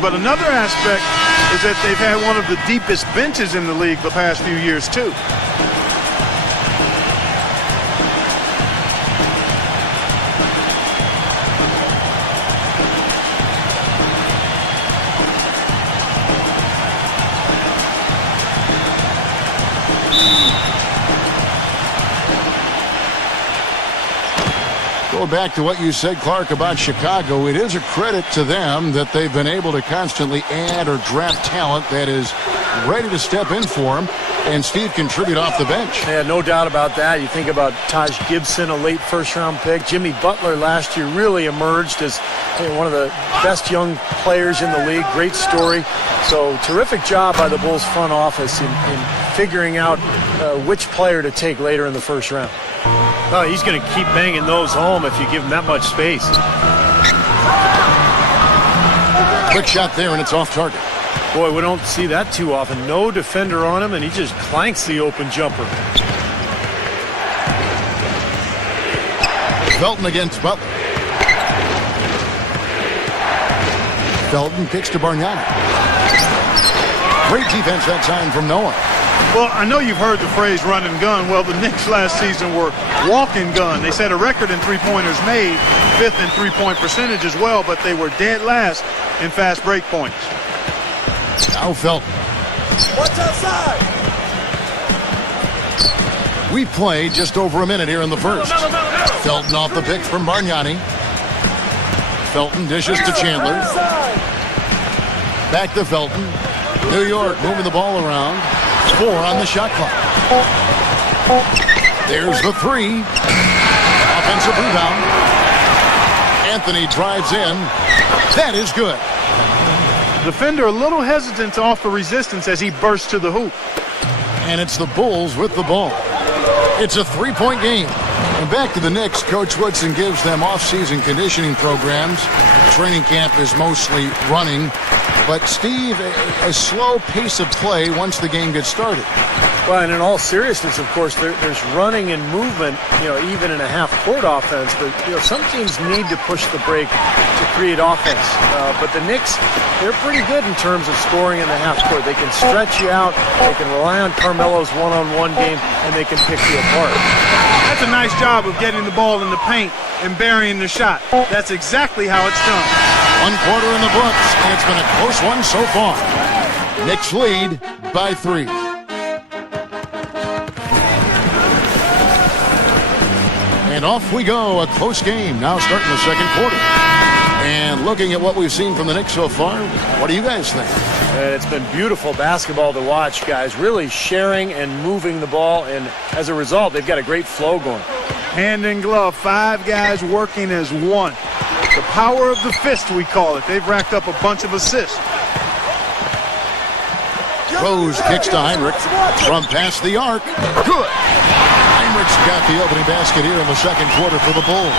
But another aspect is that they've had one of the deepest benches in the league the past few years, too. Go back to what you said, Clark, about Chicago. It is a credit to them that they've been able to constantly add or draft talent that is ready to step in for them, and Steve contribute off the bench. Yeah, no doubt about that. You think about Taj Gibson, a late first-round pick. Jimmy Butler last year really emerged as one of the best young players in the league. Great story. So terrific job by the Bulls front office in figuring out which player to take later in the first round. Oh, he's going to keep banging those home if you give him that much space. Quick shot there, and it's off target. Boy, we don't see that too often. No defender on him, and he just clanks the open jumper. Felton against Butler. Felton kicks to Bargnani. Great defense that time from Noah. Well, I know you've heard the phrase run and gun. Well, the Knicks last season were walk and gun. They set a record in three-pointers made, 5th in three-point percentage as well, but they were dead last in fast break points. Now Felton. Watch outside. We played just over a minute here in the first. Felton off the pick from Bargnani. Felton dishes to Chandler. Back to Felton. New York moving the ball around. 4 on the shot clock. There's the 3. Offensive rebound. Anthony drives in. That is good. Defender a little hesitant to offer resistance as he bursts to the hoop. And it's the Bulls with the ball. It's a 3-point game. And back to the Knicks, Coach Woodson gives them off-season conditioning programs. Training camp is mostly running. But, Steve, a slow pace of play once the game gets started. Well, and in all seriousness, of course, there's running and movement, even in a half-court offense. But, some teams need to push the break to create offense. But the Knicks, they're pretty good in terms of scoring in the half-court. They can stretch you out. They can rely on Carmelo's one-on-one game, and they can pick you apart. That's a nice job of getting the ball in the paint and burying the shot. That's exactly how it's done. 1 quarter in the books, and it's been a close one so far. Knicks lead by 3. And off we go, a close game now starting the second quarter. And looking at what we've seen from the Knicks so far, what do you guys think? It's been beautiful basketball to watch, guys. Really sharing and moving the ball, and as a result, they've got a great flow going. Hand in glove, 5 guys working as one. The power of the fist, we call it. They've racked up a bunch of assists. Rose kicks to Heinrich from past the arc. Good. Heinrich's got the opening basket here in the second quarter for the Bulls.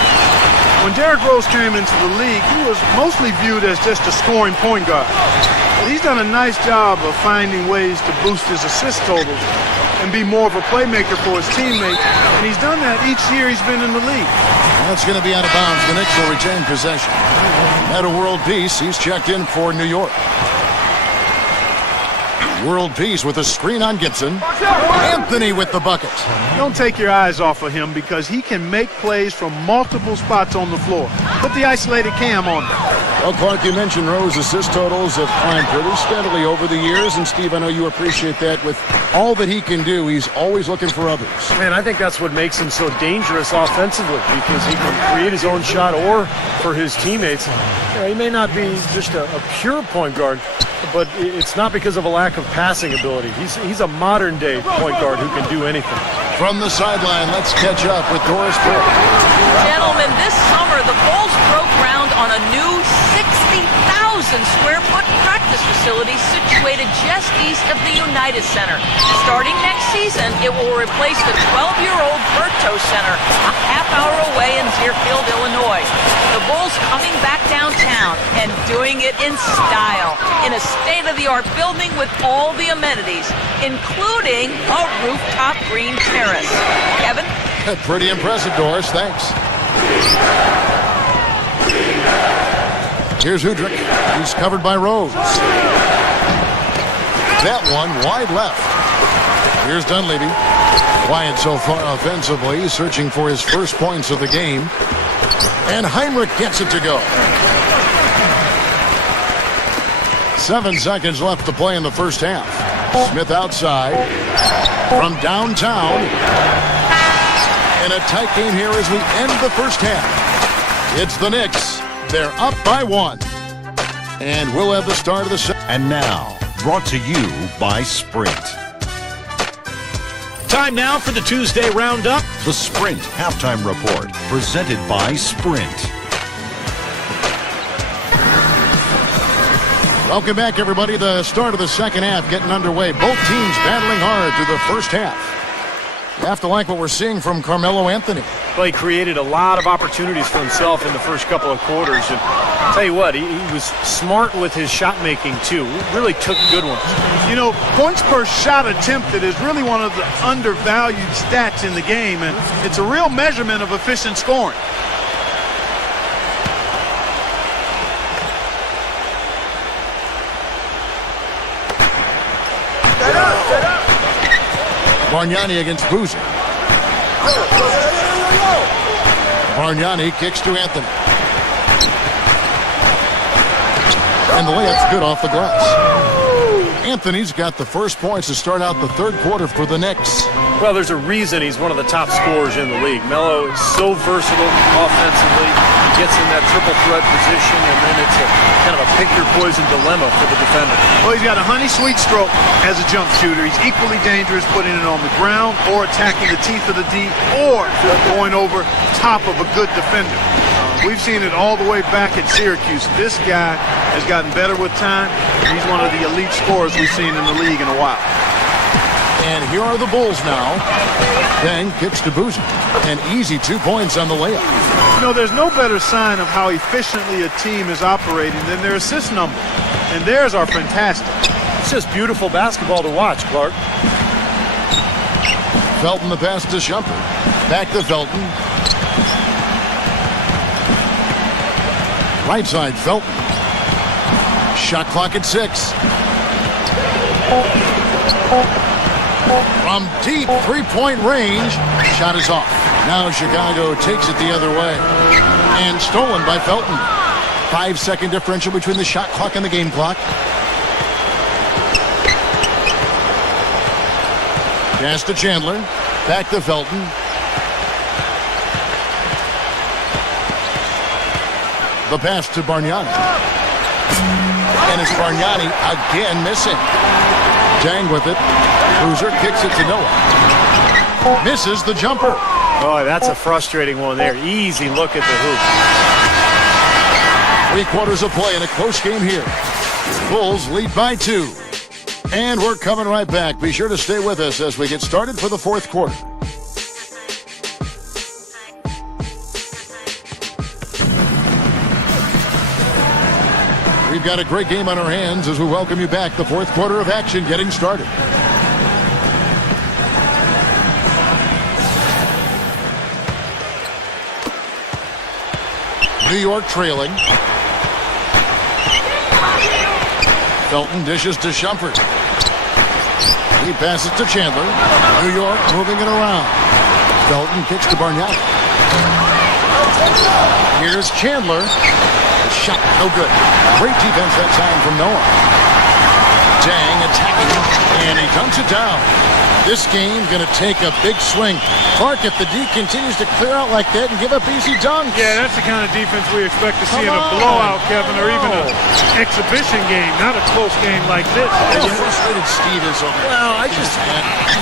When Derrick Rose came into the league, he was mostly viewed as just a scoring point guard. But he's done a nice job of finding ways to boost his assist totals and be more of a playmaker for his teammates. And he's done that each year he's been in the league. That's going to be out of bounds. The Knicks will retain possession. At a World Peace, he's checked in for New York. World Peace with a screen on Gibson. Anthony with the bucket. Don't take your eyes off of him because he can make plays from multiple spots on the floor. Put the isolated cam on him. Well, Clark, you mentioned Rose assist totals have climbed pretty steadily over the years, and Steve, I know you appreciate that. With all that he can do, he's always looking for others. Man, I think that's what makes him so dangerous offensively, because he can create his own shot or for his teammates. He may not be just a pure point guard, but it's not because of a lack of passing ability. He's a modern-day point guard who can do anything. From the sideline, let's catch up with Doris Burke. Gentlemen, this summer the Bulls broke ground on a new 60,000-square-foot practice facility situated just east of the United Center. Starting next season, it will replace the 12-year-old Berto Center, a half-hour away in Deerfield, Illinois. The Bulls coming back downtown and doing it in style, in a state-of-the-art building with all the amenities, including a rooftop green terrace. Kevin? Pretty impressive, Doris. Thanks. Here's Udrich. He's covered by Rose. That one wide left. Here's Dunleavy. Quiet so far offensively, searching for his first points of the game. And Heinrich gets it to go. 7 seconds left to play in the first half. Smith outside from downtown. And a tight game here as we end the first half. It's the Knicks. They're up by 1. And we'll have the start of the second. And now, brought to you by Sprint. Time now for the Tuesday Roundup. The Sprint Halftime Report, presented by Sprint. Welcome back, everybody. The start of the second half getting underway. Both teams battling hard through the first half. You have to like what we're seeing from Carmelo Anthony. Well, he created a lot of opportunities for himself in the first couple of quarters. And I'll tell you what, he was smart with his shot making, too. Really took good ones. You know, points per shot attempted is really one of the undervalued stats in the game, and it's a real measurement of efficient scoring. Bargnani against Boozer. Bargnani kicks to Anthony. And the layup's good off the glass. Anthony's got the first points to start out the third quarter for the Knicks. Well, there's a reason he's one of the top scorers in the league. Melo is so versatile offensively. He gets in that triple threat position, and then it's a kind of a pick-your-poison dilemma for the defender. Well, he's got a honey-sweet stroke as a jump shooter. He's equally dangerous putting it on the ground or attacking the teeth of the D or going over top of a good defender. We've seen it all the way back at Syracuse. This guy has gotten better with time. He's one of the elite scorers we've seen in the league in a while. And here are the Bulls now. Then kicks to Boozer. An easy 2 points on the layup. You know, there's no better sign of how efficiently a team is operating than their assist numbers. And theirs are fantastic. It's just beautiful basketball to watch, Clark. Felton the pass to Shumpert. Back to Felton. Right side, Felton. Shot clock at 6. From deep three-point range, shot is off. Now Chicago takes it the other way. And stolen by Felton. 5-second differential between the shot clock and the game clock. Pass to Chandler. Back to Felton. The pass to Bargnani. And it's Bargnani again missing. Dang with it. Boozer kicks it to Noah. Misses the jumper. Oh, that's a frustrating one there. Easy look at the hoop. 3 quarters of play in a close game here. Bulls lead by 2. And we're coming right back. Be sure to stay with us as we get started for the fourth quarter. We've got a great game on our hands as we welcome you back. The fourth quarter of action getting started. New York trailing. Felton dishes to Shumpert. He passes to Chandler. New York moving it around. Felton kicks to Bargnani. Here's Chandler. Shot no good. Great defense that time from Noah. Dang attacking, and he dunks it down. This game going to take a big swing. Clark, if the D continues to clear out like that and give up easy dunks. Yeah, that's the kind of defense we expect to see in a blowout, Kevin, or even an exhibition game, not a close game like this. How frustrated Steve is over there. Well,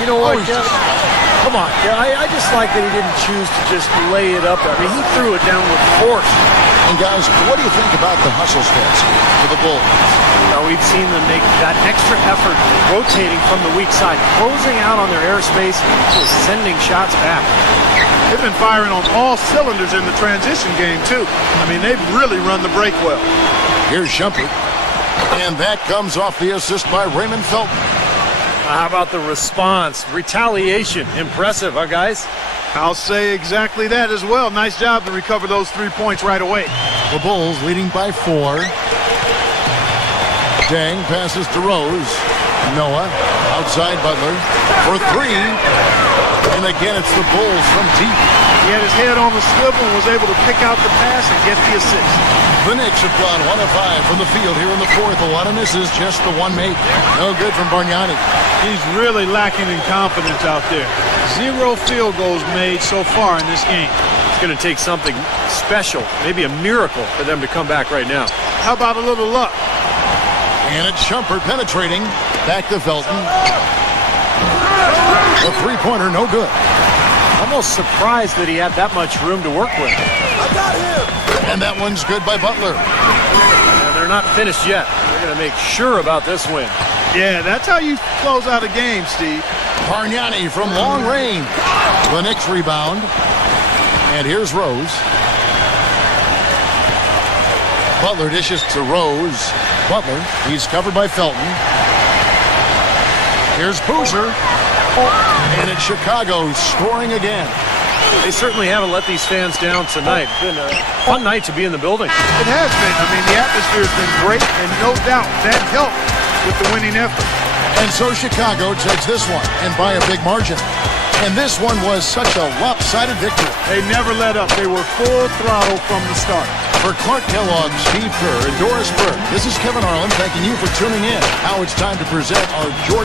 you know what, Kevin? Come on. Yeah, I just like that he didn't choose to just lay it up. I mean, he threw it down with force. And guys, what do you think about the hustle stats for the Bulls? Now, we've seen them make that extra effort rotating from the weak side, closing out on their airspace, sending shots back. They've been firing on all cylinders in the transition game, too. I mean, they've really run the break well. Here's Shumpert. And that comes off the assist by Raymond Felton. How about the response? Retaliation. Impressive, huh, guys? I'll say exactly that as well. Nice job to recover those 3 points right away. The Bulls leading by 4. Dang passes to Rose. Noah outside Butler for 3. And again, it's the Bulls from deep. He had his head on the swivel and was able to pick out the pass and get the assist. The Knicks have gone 1 of 5 from the field here in the 4th. A lot of misses, just the one make. No good from Bargnani. He's really lacking in confidence out there. 0 field goals made so far in this game. It's going to take something special, maybe a miracle for them to come back right now. How about a little luck? And it's Shumpert penetrating. Back to Felton. A three-pointer, no good. Almost surprised that he had that much room to work with. I got him. And that one's good by Butler. And they're not finished yet. They're going to make sure about this win. Yeah, that's how you close out a game, Steve. Bargnani from long range. The Knicks rebound. And here's Rose. Butler dishes to Rose. Butler, he's covered by Felton. Here's Boozer. And it's Chicago scoring again. They certainly haven't let these fans down tonight. It's been a fun night to be in the building. It has been. I mean, the atmosphere's been great, and no doubt that helped with the winning effort. And so Chicago takes this one, and by a big margin. And this one was such a lopsided victory. They never let up. They were full throttle from the start. For Clark Kellogg, Steve Kerr, and Doris Burke, this is Kevin Harlan thanking you for tuning in. Now it's time to present our Georgia